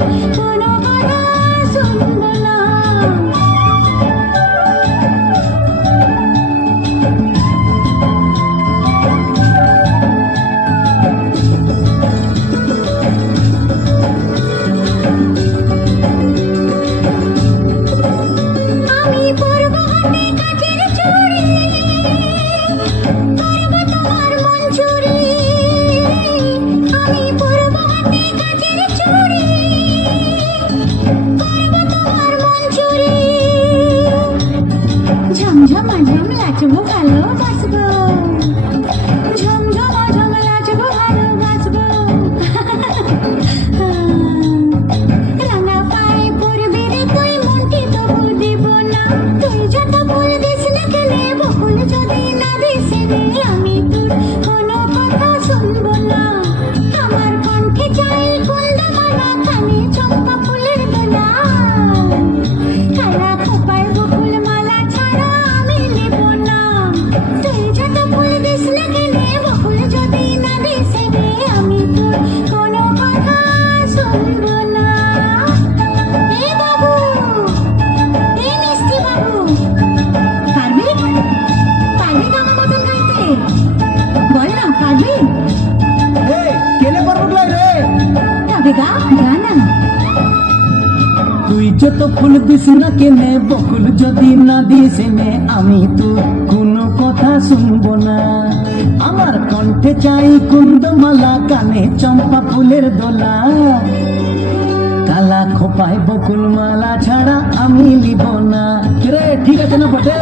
Yeah. ঝমঝম নাচবো ভালোবাসবো ঝমঝম ঝম নাচবো ভালোবাসবো রাঙা পায়ে পড়বি রে তুই মনটি তবু দিব না তুই যত ফুল দিস না কেনে বকুল যদি না দিস রে আমি তোর যত ফুল দিস না কেনে বকুল যদি না দিস মে আমি তো কোনো কথা শুনব না। আমার কণ্ঠে চাই কুন্দমালা, কানে চম্পা ফুলের দোলা। কালা খোপায় বকুল মালা ছাড়া আমি নিব না। রে ঠিক আছে না বটে?